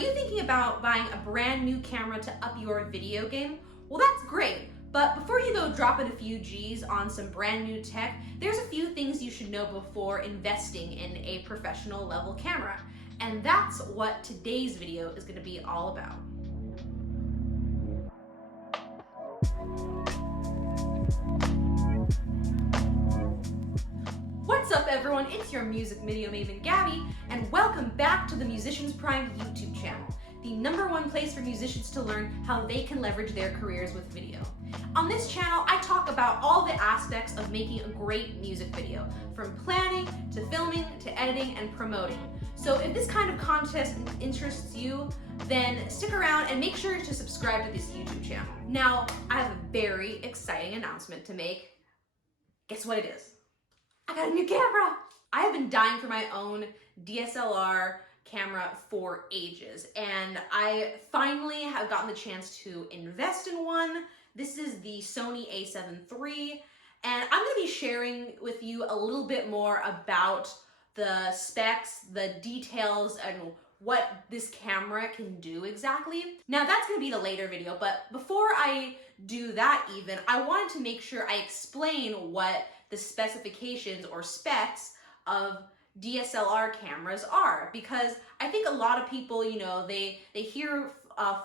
you thinking about buying a brand new camera to up your video game? Well, that's great. But before you go dropping a few G's on some brand new tech, there's a few things you should know before investing in a professional level camera. And that's what today's video is going to be all about. What's up everyone, it's your music video maven Gabby, and welcome back to the Musicians Prime YouTube channel, the #1 place for musicians to learn how they can leverage their careers with video. On this channel, I talk about all the aspects of making a great music video, from planning, to filming, to editing, and promoting. So if this kind of content interests you, then stick around and make sure to subscribe to this YouTube channel. Now, I have a very exciting announcement to make. Guess what it is? I got a new camera! I have been dying for my own DSLR camera for ages, and I finally have gotten the chance to invest in one. This is the Sony A7III, and I'm gonna be sharing with you a little bit more about the specs, the details, and what this camera can do exactly. Now that's gonna be the later video, but before I do that even, I wanted to make sure I explain what the specifications or specs of DSLR cameras are, because I think a lot of people, they hear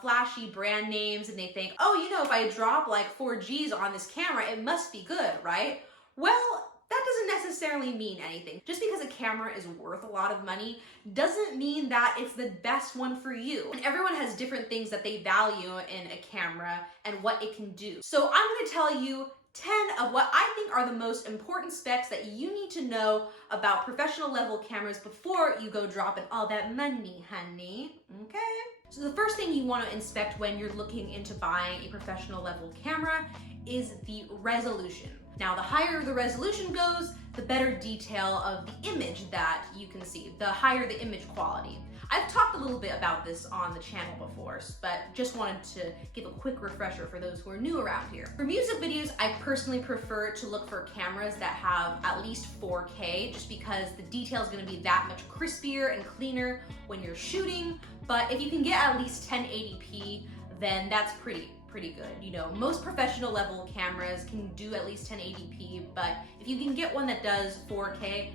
flashy brand names and they think, oh, if I drop like 4 G's on this camera, it must be good, right? Well, that doesn't necessarily mean anything. Just because a camera is worth a lot of money doesn't mean that it's the best one for you. And everyone has different things that they value in a camera and what it can do. So I'm gonna tell you 10 of what I think are the most important specs that you need to know about professional level cameras before you go dropping all that money, honey, okay? So the first thing you want to inspect when you're looking into buying a professional level camera is the resolution. Now, the higher the resolution goes, the better detail of the image that you can see, the higher the image quality. I've talked a little bit about this on the channel before, but just wanted to give a quick refresher for those who are new around here. For music videos, I personally prefer to look for cameras that have at least 4K, just because the detail is going to be that much crispier and cleaner when you're shooting. But if you can get at least 1080p, then that's pretty good. Most professional level cameras can do at least 1080p, but if you can get one that does 4K,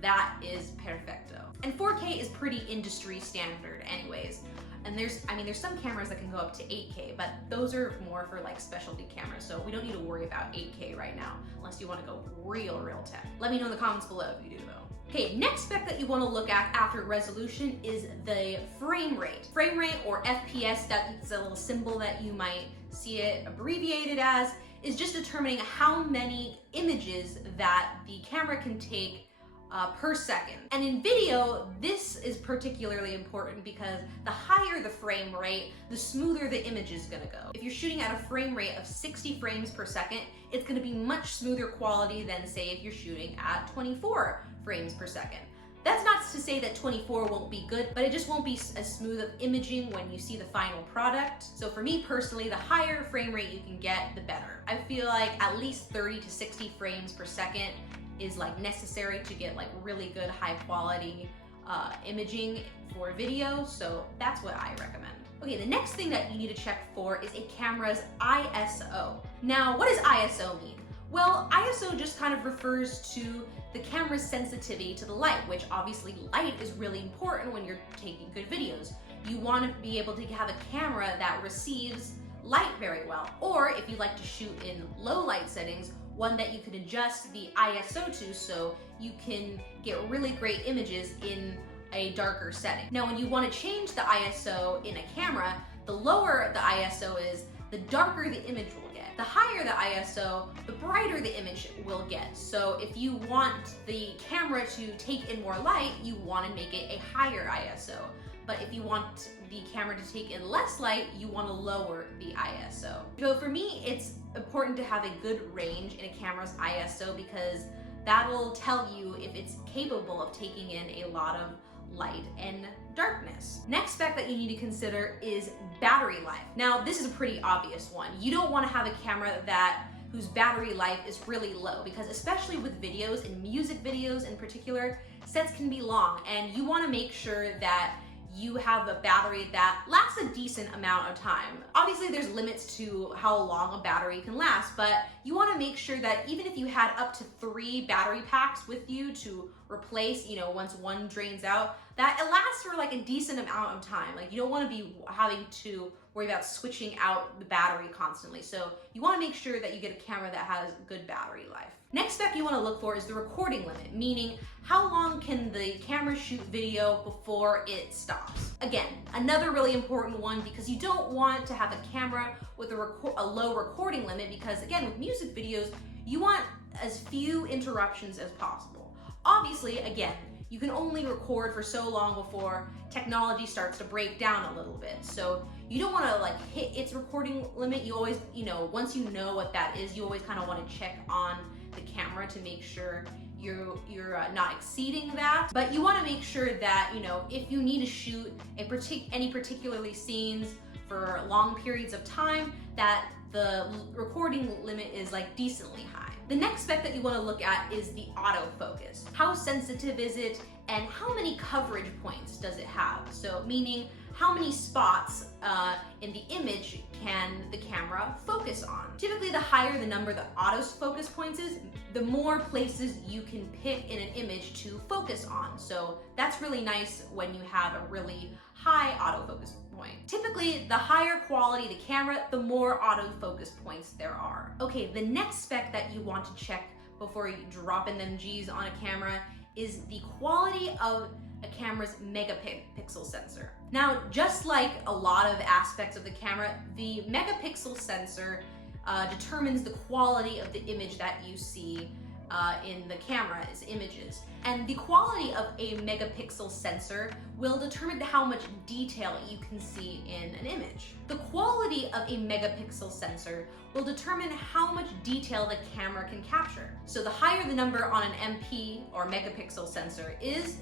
that is perfecto. And 4K is pretty industry standard anyways. And there's some cameras that can go up to 8K, but those are more for like specialty cameras, so we don't need to worry about 8K right now, unless you want to go real tech. Let me know in the comments below if you do though. Okay, next spec that you want to look at after resolution is the frame rate. Frame rate, or FPS, that's a little symbol that you might see it abbreviated as, is just determining how many images that the camera can take per second. And in video, this is particularly important because the higher the frame rate, the smoother the image is gonna go. If you're shooting at a frame rate of 60 frames per second, it's gonna be much smoother quality than, say, if you're shooting at 24 frames per second. That's not to say that 24 won't be good, but it just won't be as smooth of imaging when you see the final product. So for me personally, the higher frame rate you can get, the better. I feel like at least 30 to 60 frames per second is like necessary to get like really good high quality imaging for video, so that's what I recommend. Okay, the next thing that you need to check for is a camera's ISO. Now, what does ISO mean? Well, ISO just kind of refers to the camera's sensitivity to the light, which obviously light is really important when you're taking good videos. You want to be able to have a camera that receives light very well, or if you like to shoot in low light settings, one that you can adjust the ISO to so you can get really great images in a darker setting. Now, when you want to change the ISO in a camera, the lower the ISO is, the darker the image will get. The higher the ISO, the brighter the image will get. So if you want the camera to take in more light, you want to make it a higher ISO. But if you want the camera to take in less light, you want to lower the ISO. So for me, it's important to have a good range in a camera's ISO because that'll tell you if it's capable of taking in a lot of light and darkness. Next spec that you need to consider is battery life. Now, this is a pretty obvious one. You don't want to have a camera whose battery life is really low, because especially with videos and music videos in particular, sets can be long, and you want to make sure that you have a battery that lasts a decent amount of time. Obviously, there's limits to how long a battery can last, but you want to make sure that even if you had up to 3 battery packs with you to replace, once one drains out, that it lasts for like a decent amount of time. Like, you don't want to be having to worry about switching out the battery constantly. So you want to make sure that you get a camera that has good battery life. Next spec you want to look for is the recording limit, meaning how long can the camera shoot video before it stops. Again, another really important one, because you don't want to have a camera with a low recording limit, because again, with music videos, you want as few interruptions as possible. Obviously, again, you can only record for so long before technology starts to break down a little bit. So you don't want to like hit its recording limit. You always, once you know what that is, you always kind of want to check on the camera to make sure you're not exceeding that. But you want to make sure that, if you need to shoot any particularly scenes for long periods of time, that the recording limit is like decently high. The next spec that you want to look at is the autofocus. How sensitive is it, and how many coverage points does it have? So meaning, how many spots in the image can the camera focus on? Typically, the higher the number the autofocus points is, the more places you can pick in an image to focus on. So that's really nice when you have a really high autofocus point. Typically, the higher quality the camera, the more autofocus points there are. Okay, the next spec that you want to check before you drop in them G's on a camera is the quality of a camera's megapixel sensor. Now, just like a lot of aspects of the camera, the megapixel sensor determines the quality of the image that you see in the camera's images. And the quality of a megapixel sensor will determine how much detail you can see in an image. The quality of a megapixel sensor will determine how much detail the camera can capture. So the higher the number on an MP or megapixel sensor is,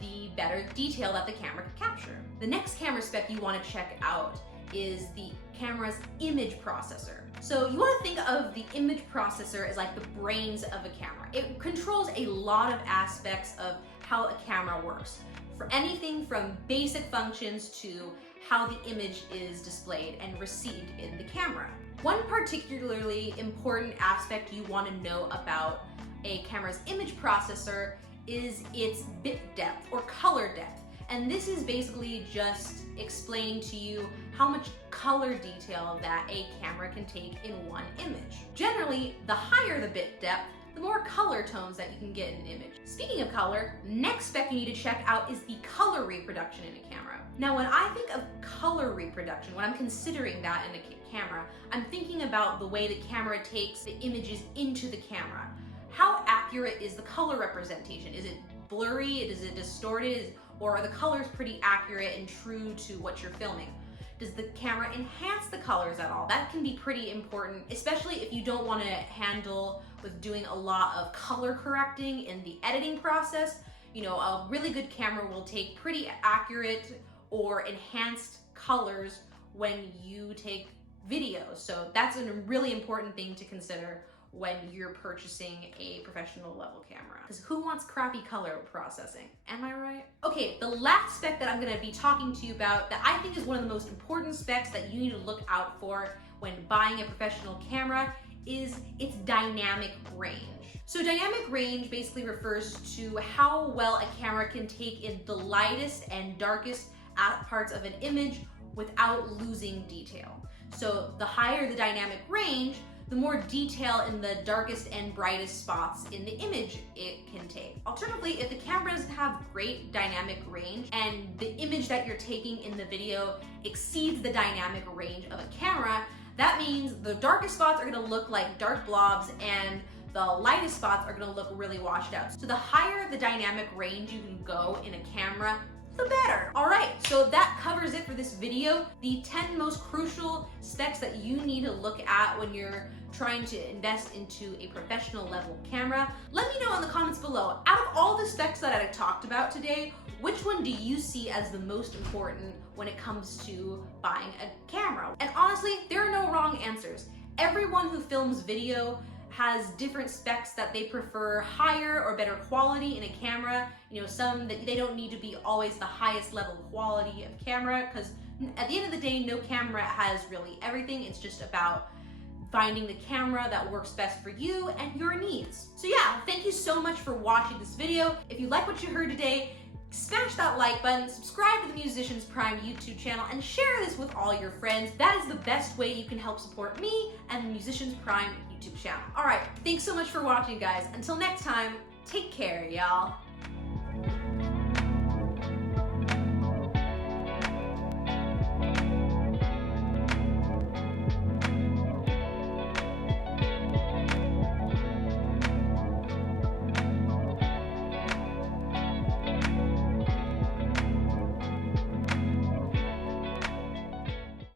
the better detail that the camera can capture. The next camera spec you want to check out is the camera's image processor. So you want to think of the image processor as like the brains of a camera. It controls a lot of aspects of how a camera works, for anything from basic functions to how the image is displayed and received in the camera. One particularly important aspect you want to know about a camera's image processor is its bit depth or color depth. And this is basically just explaining to you how much color detail that a camera can take in one image. Generally, the higher the bit depth, the more color tones that you can get in an image. Speaking of color, next spec you need to check out is the color reproduction in a camera. Now, when I think of color reproduction, when I'm considering that in a camera, I'm thinking about the way the camera takes the images into the camera. How accurate is the color representation? Is it blurry? Is it distorted? Or are the colors pretty accurate and true to what you're filming? Does the camera enhance the colors at all? That can be pretty important, especially if you don't want to handle with doing a lot of color correcting in the editing process. A really good camera will take pretty accurate or enhanced colors when you take videos. So that's a really important thing to consider when you're purchasing a professional level camera. Because who wants crappy color processing? Am I right? Okay, the last spec that I'm gonna be talking to you about that I think is one of the most important specs that you need to look out for when buying a professional camera is its dynamic range. So dynamic range basically refers to how well a camera can take in the lightest and darkest parts of an image without losing detail. So the higher the dynamic range, the more detail in the darkest and brightest spots in the image it can take. Alternatively, if the camera doesn't have great dynamic range and the image that you're taking in the video exceeds the dynamic range of a camera, that means the darkest spots are gonna look like dark blobs and the lightest spots are gonna look really washed out. So the higher the dynamic range you can go in a camera, the better. All right, so that covers it for this video. The 10 most crucial specs that you need to look at when you're trying to invest into a professional level camera. Let me know in the comments below, out of all the specs that I talked about today, which one do you see as the most important when it comes to buying a camera? And honestly, there are no wrong answers. Everyone who films video has different specs that they prefer higher or better quality in a camera. You know, some that they don't need to be always the highest level quality of camera, because at the end of the day, no camera has really everything. It's just about finding the camera that works best for you and your needs. So yeah, thank you so much for watching this video. If you like what you heard today, smash that like button, subscribe to the Musicians Prime YouTube channel, and share this with all your friends. That is the best way you can help support me and the Musicians Prime YouTube channel. All right, thanks so much for watching, guys. Until next time, take care, y'all.